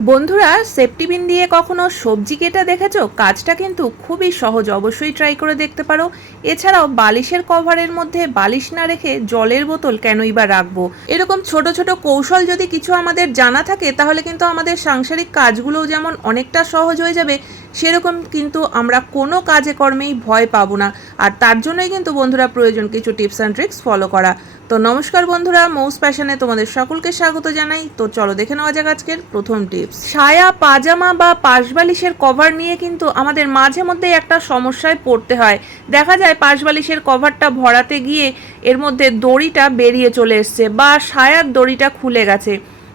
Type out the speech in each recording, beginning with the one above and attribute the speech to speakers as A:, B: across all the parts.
A: বন্ধুরা সেফটিবিন দিয়ে কখনো সবজি কেটে দেখেছ? কাজটা কিন্তু খুবই সহজ, অবশ্যই ট্রাই করে দেখতে পারো। এছাড়াও বালিশের কভারের মধ্যে বালিশ না রেখে জলের বোতল কেনই বা রাখব? এরকম ছোট ছোট কৌশল যদি কিছু আমাদের জানা থাকে, তাহলে কিন্তু আমাদের সাংসারিক কাজগুলোও যেমন অনেকটা সহজ হয়ে যাবে সেরকম কিন্তু আমরা কোনো কাজে কর্মেই ভয় পাবো না। আর তার জন্যই কিন্তু বন্ধুরা প্রয়োজন কিছু টিপস অ্যান্ড ট্রিক্স ফলো করা। তো নমস্কার বন্ধুরা, মৌস প্যাশনে তোমাদের সকলকে স্বাগত জানাই। তো চলো দেখে নেওয়া যাক আজকের প্রথম টিপস। সায়া, পাজামা বা পাশবালিশের কভার নিয়ে কিন্তু আমাদের মাঝে মধ্যে একটা সমস্যায় পড়তে হয়। দেখা যায় পাশবালিশের কভারটা ভরাতে গিয়ে এর মধ্যে দড়িটা বেরিয়ে চলে এসছে বা সায়ার দড়িটা খুলে গেছে।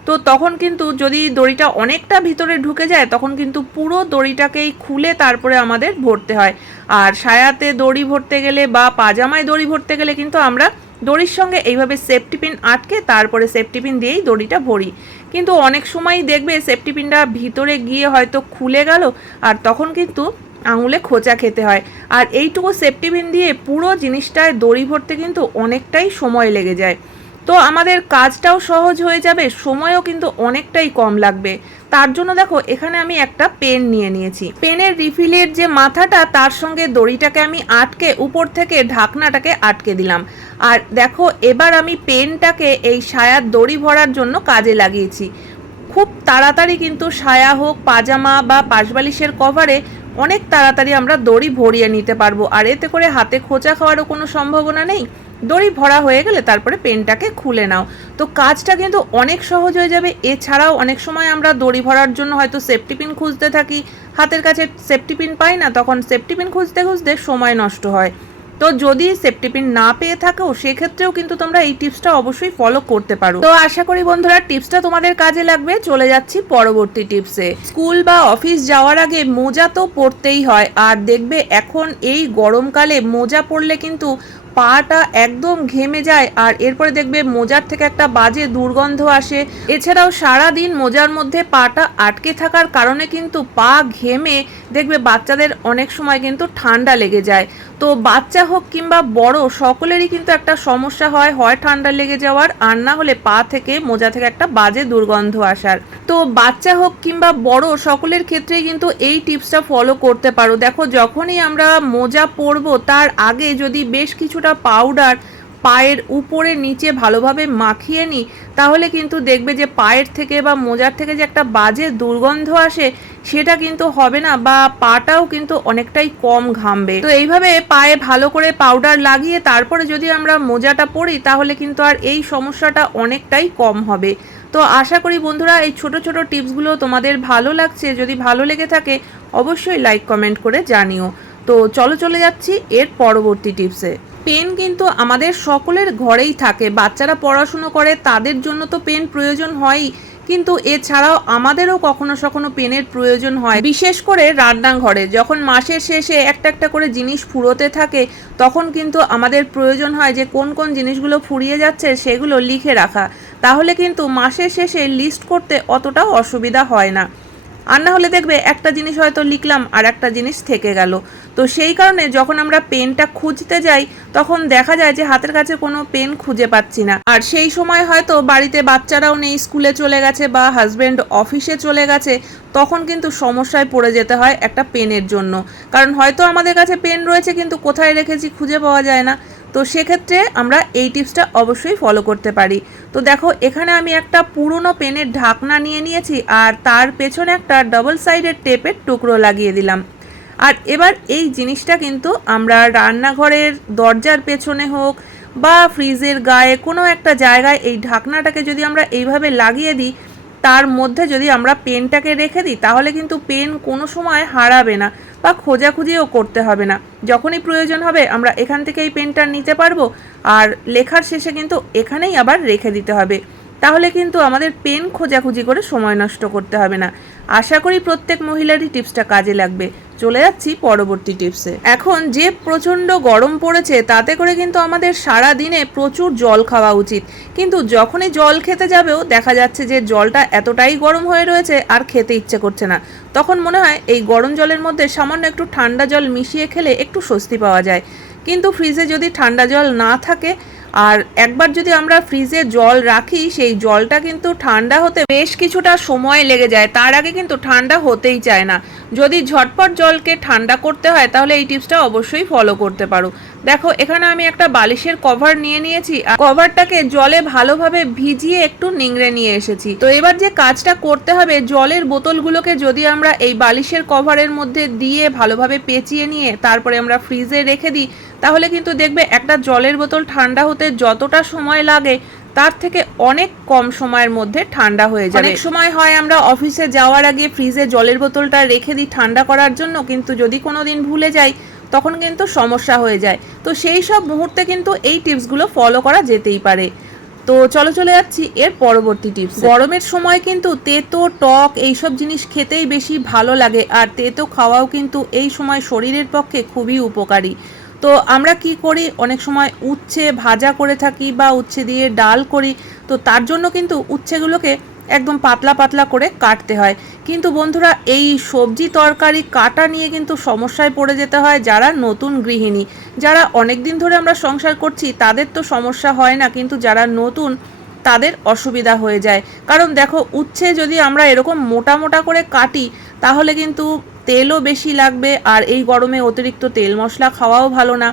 A: তো তখন কিন্তু যদি দড়িটা অনেকটা ভিতরে ঢুকে যায়, তখন কিন্তু পুরো দড়িটাকেই খুলে তারপরে আমাদের ভরতে হয়। আর সায়াতে দড়ি ভরতে গেলে বা পাজামায় দড়ি ভরতে গেলে কিন্তু আমরা দড়ির সঙ্গে এইভাবে সেফটি পিন আটকে তারপরে সেফটি পিন দিয়েই দড়িটা ভরি। কিন্তু অনেক সময়ই দেখবে সেফটি পিনটা ভিতরে গিয়ে হয়তো খুলে গেল, আর তখন কিন্তু আঙুলে খোঁচা খেতে হয়। আর এইটুকু সেফটি পিন দিয়ে পুরো জিনিসটায় দড়ি ভরতে কিন্তু অনেকটাই সময় লেগে যায়। তো আমাদের কাজটাও সহজ হয়ে যাবে, সময়ও কিন্তু অনেকটাই কম লাগবে। তার জন্য দেখো, এখানে আমি একটা পেন নিয়ে নিয়েছি। পেনের রিফিলের যে মাথাটা, তার সঙ্গে দড়িটাকে আমি আটকে উপর থেকে ঢাকনাটাকে আটকে দিলাম। আর দেখো, এবার আমি পেনটাকে এই সায়ার দড়ি ভরার জন্য কাজে লাগিয়েছি। খুব তাড়াতাড়ি কিন্তু সায়া হোক, পাজামা বা পাশবালিশের কভারে অনেক তাড়াতাড়ি আমরা দড়ি ভরিয়ে নিতে পারব। আর এতে করে হাতে খোঁচা খাওয়ারও কোনো সম্ভাবনা নেই? দড়ি ভরা হয়ে গেলে তারপরে পেনটাকে খুলে নাও। তো কাজটা কিন্তু অনেক সহজ হয়ে যাবে। এছাড়াও অনেক সময় আমরা দড়ি ভরার জন্য হয়তো সেফটি পিন খুঁজতে থাকি। হাতের কাছে সেফটি পিন পাই না, তখন সেফটি পিন খুঁজতে খুঁজতে সময় নষ্ট হয়। তো যদি সেফটি পিন না পেয়ে থাকো, সেক্ষেত্রেও কিন্তু তোমরা এই টিপসটা অবশ্যই ফলো করতে পারো। তো আশা করি বন্ধুরা টিপসটা তোমাদের কাজে লাগবে। চলে যাচ্ছি পরবর্তী টিপসে স্কুল বা অফিস যাওয়ার আগে মোজা তো পরতেই হয়। আর দেখবে এখন এই গরমকালে মোজা পরলে কিন্তু পাটা একদম ঘেমে যায় আর এরপরে দেখবে মোজার থেকে একটা বাজে দুর্গন্ধ আসে। এছাড়াও সারা দিন মোজার মধ্যে পাটা আটকে থাকার কারণে কিন্তু পা ঘেমে দেখবে বাচ্চাদের অনেক সময় কিন্তু ঠান্ডা লেগে যায়। তো বাচ্চা হোক কিংবা বড়, সকলেরই কিন্তু একটা সমস্যা হয় হয় ঠান্ডা লেগে যাওয়ার আর না হলে পা থেকে, মোজা থেকে একটা বাজে দুর্গন্ধ আসার। তো বাচ্চা হোক কিংবা বড়, সকলের ক্ষেত্রেই কিন্তু এই টিপসটা ফলো করতে পারো। দেখো, যখনই আমরা মোজা পরবো, তার আগে যদি বেশ কিছুটা পাউডার পায়ের উপরে নিচে ভালোভাবে মাখিয়ে নিই তাহলে কিন্তু দেখবে যে পায়ের থেকে বা মোজার থেকে যে একটা বাজে দুর্গন্ধ আসে, সেটা কিন্তু হবে না বা পাটাও কিন্তু অনেকটাই কম ঘামবে। তো এইভাবে পায়ে ভালো করে পাউডার লাগিয়ে তারপরে যদি আমরা মোজাটা পরি, তাহলে কিন্তু আর এই সমস্যাটা অনেকটাই কম হবে। তো আশা করি বন্ধুরা, এই ছোট ছোট টিপসগুলো তোমাদের ভালো লাগছে। যদি ভালো লেগে থাকে, অবশ্যই লাইক কমেন্ট করে জানিও। তো চলো চলে যাচ্ছি এর পরবর্তী টিপসে পেন কিন্তু আমাদের সকলের ঘরেই থাকে, বাচ্চারা পড়াশুনো করে তাদের জন্য তো পেন প্রয়োজন হয়ই, কিন্তু এছাড়াও আমাদেরও কখনো কখনো পেনের প্রয়োজন হয়। বিশেষ করে রান্নাঘরে, যখন মাসের শেষে একটা একটা করে জিনিস ফুরোতে থাকে, তখন কিন্তু আমাদের প্রয়োজন হয় যে কোন কোন জিনিসগুলো ফুরিয়ে যাচ্ছে সেগুলো লিখে রাখা। তাহলে কিন্তু মাসের শেষে লিস্ট করতে অতটাও অসুবিধা হয় না। আর না হলে দেখবে একটা জিনিস হয়তো লিখলাম আর একটা জিনিস থেকে গেল। তো সেই কারণে যখন আমরা পেনটা খুঁজতে যাই, তখন দেখা যায় যে হাতের কাছে কোনো পেন খুঁজে পাচ্ছি না। আর সেই সময় হয়তো বাড়িতে বাচ্চারাও নেই, স্কুলে চলে গেছে বা হাজব্যান্ড অফিসে চলে গেছে, তখন কিন্তু সমস্যায় পড়ে যেতে হয় একটা পেনের জন্য। কারণ হয়তো আমাদের কাছে পেন রয়েছে কিন্তু কোথায় রেখেছি খুঁজে পাওয়া যায় না। তো সেক্ষেত্রে আমরা এই টিপসটা অবশ্যই ফলো করতে পারি। তো দেখো, এখানে আমি একটা পুরনো পেনের ঢাকনা নিয়ে নিয়েছি আর তার পেছনে একটা ডবল সাইডের টেপের টুকরো লাগিয়ে দিলাম। আর এবার এই জিনিসটা কিন্তু আমরা রান্নাঘরের দরজার পেছনে হোক বা ফ্রিজের গায়ে কোনো একটা জায়গায় এই ঢাকনাটাকে যদি আমরা এইভাবে লাগিয়ে দিই তার মধ্যে যদি আমরা পেনটাকে রেখে দিই, তাহলে কিন্তু পেন কোনো সময় হারাবে না বা খোঁজাখুঁজিও করতে হবে না। যখনই প্রয়োজন হবে, আমরা এখান থেকে এই পেনটা নিতে পারব আর লেখার শেষে কিন্তু এখানেই আবার রেখে দিতে হবে। তাহলে কিন্তু আমাদের পেন খোঁজাখুঁজি করে সময় নষ্ট করতে হবে না। আশা করি প্রত্যেক মহিলারই টিপসটা কাজে লাগবে। চলে যাচ্ছি পরবর্তী টিপসে। এখন যে প্রচণ্ড গরম পড়েছে, তাতে করে কিন্তু আমাদের সারা দিনে প্রচুর জল খাওয়া উচিত। কিন্তু যখনই জল খেতে যাবেও, দেখা যাচ্ছে যে জলটা এতটাই গরম হয়ে রয়েছে, আর খেতে ইচ্ছে করছে না। তখন মনে হয় এই গরম জলের মধ্যে সামান্য একটু ঠান্ডা জল মিশিয়ে খেলে একটু স্বস্তি পাওয়া যায়। কিন্তু ফ্রিজে যদি ঠান্ডা জল না থাকে আর একবার যদি আমরা ফ্রিজে জল রাখি, সেই জলটা কিন্তু ঠান্ডা হতে বেশ কিছুটা সময় লেগে যায়। তার আগে কিন্তু ঠান্ডা হতেই চায় না। যদি ঝটপট জলকে ঠান্ডা করতে হয়, তাহলে এই টিপসটা অবশ্যই ফলো করতে পারো। দেখো, এখানে আমি একটা বালিশের কভার নিয়ে নিয়েছি। আর কভারটাকে জলে ভালোভাবে ভিজিয়ে একটু নিংড়ে নিয়ে এসেছি। তো এবার যে কাজটা করতে হবে, জলের বোতলগুলোকে যদি আমরা এই বালিশের কভারের মধ্যে দিয়ে ভালোভাবে পেঁচিয়ে নিয়ে তারপরে আমরা ফ্রিজে রেখে দিই তাহলে কিন্তু দেখবে একটা জলের বোতল ঠান্ডা হতে যতটা সময় লাগে, তার থেকে অনেক কম সময়ের মধ্যে ঠান্ডা হয়ে যাবে। অনেক সময় হয় আমরা অফিসে যাওয়ার আগে ফ্রিজে জলের বোতলটা রেখে দিই ঠান্ডা করার জন্য, কিন্তু যদি কোনো দিন ভুলে যাই, তখন কিন্তু সমস্যা হয়ে যায়। তো সেই সব মুহূর্তে কিন্তু এই টিপসগুলো ফলো করা যেতেই পারে। তো চলো চলে যাচ্ছি এর পরবর্তী টিপস। গরমের সময় কিন্তু তেতো, টক এইসব জিনিস খেতেই বেশি ভালো লাগে, আর তেতো খাওয়াও কিন্তু এই সময় শরীরের পক্ষে খুবই উপকারী। তো আমরা কি করি? অনেক সময় উচ্ছে ভাজা করে থাকি বা উচ্ছে দিয়ে ডাল করি। তো তার জন্য কিন্তু উচ্ছেগুলোকে একদম পাতলা পাতলা করে কাটতে হয়। কিন্তু বন্ধুরা, এই সবজি তরকারি কাটা নিয়ে কিন্তু সমস্যায় পড়ে যেতে হয় যারা নতুন গৃহিণী। যারা অনেক দিন ধরে আমরা সংসার করছি, তাদের তো সমস্যা হয় না। কিন্তু যারা নতুন, তাদের অসুবিধা হয়ে যায়। কারণ দেখো, উচ্ছে যদি আমরা এরকম মোটা মোটা করে কাটি, তাহলে কিন্তু তেলও বেশি লাগবে আর এই গরমে অতিরিক্ত তেল মশলা খাওয়াও ভালো না।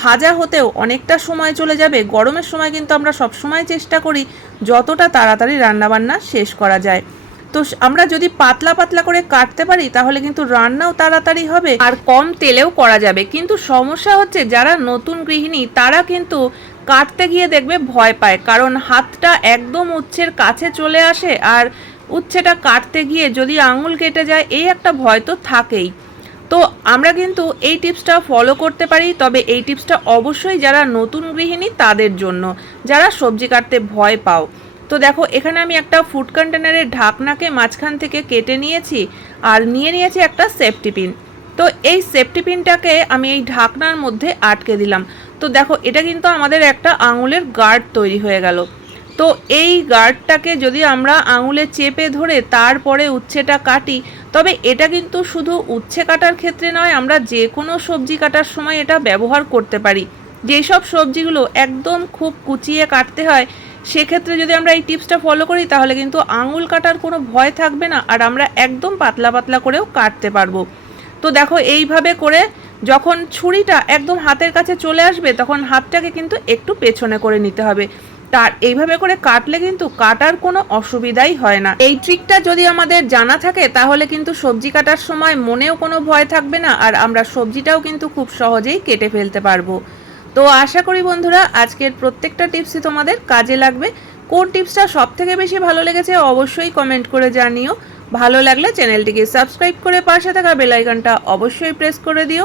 A: ভাজা হতেও অনেকটা সময় চলে যাবে, গরমের সময় কিন্তু আমরা সব সময় চেষ্টা করি যতটা তাড়াতাড়ি রান্নাবান্না শেষ করা যায়। তো আমরা যদি পাতলা পাতলা করে কাটতে পারি তাহলে কিন্তু রান্নাও তাড়াতাড়ি হবে আর কম তেলেও করা যাবে। কিন্তু সমস্যা হচ্ছে যারা নতুন গৃহিণী তারা কিন্তু কাটতে গিয়ে দেখবে ভয় পায়, কারণ হাতটা একদম উচ্ছের কাছে চলে আসে আর উচ্ছেটা কাটতে গিয়ে যদি আঙুল কেটে যায়, এই একটা ভয় তো থাকেই। তো আমরা কিন্তু এই টিপসটা ফলো করতে পারি, তবে এই টিপসটা অবশ্যই যারা নতুন গৃহিণী, তাদের জন্য। যারা সবজি কাটতে ভয় পাও। তো দেখো, এখানে আমি একটা ফুড কন্টেনারের ঢাকনাকে মাঝখান থেকে কেটে নিয়েছি আর নিয়ে নিয়েছি একটা সেফটি পিন। তো এই সেফটি পিনটাকে আমি এই ঢাকনার মধ্যে আটকে দিলাম। তো দেখো, এটা কিন্তু আমাদের একটা আঙুলের গার্ড তৈরি হয়ে গেল। তো এই গার্ডটাকে যদি আমরা আঙুলে চেপে ধরে তারপরে উচ্ছেটা কাটি, তবে এটা কিন্তু শুধু উচ্ছে কাটার ক্ষেত্রে নয়, আমরা যে কোনো সবজি কাটার সময় এটা ব্যবহার করতে পারি। যেই সব সবজিগুলো একদম খুব কুচিয়ে কাটতে হয়, সেক্ষেত্রে যদি আমরা এই টিপসটা ফলো করি, তাহলে কিন্তু আঙুল কাটার কোনো ভয় থাকবে না আর আমরা একদম পাতলা পাতলা করেও কাটতে পারব। তো দেখো এইভাবে করে যখন ছুরিটা একদম হাতের কাছে চলে আসবে, তখন হাতটাকে কিন্তু একটু পেছনে করে নিতে হবে। তার এইভাবে করে কাটলে কিন্তু কাটার কোনো অসুবিধাই হয় না। এই ট্রিকটা যদি আমাদের জানা থাকে, তাহলে কিন্তু সবজি কাটার সময় মনেও কোনো ভয় থাকবে না আর আমরা সবজিটাও কিন্তু খুব সহজেই কেটে ফেলতে পারব। তো আশা করি বন্ধুরা, আজকের প্রত্যেকটা টিপসই তোমাদের কাজে লাগবে। কোন টিপসটা সব থেকে বেশি ভালো লেগেছে অবশ্যই কমেন্ট করে জানিও। ভালো লাগলে চ্যানেলটিকে সাবস্ক্রাইব করে পাশে থাকা বেল আইকনটা অবশ্যই প্রেস করে দিও।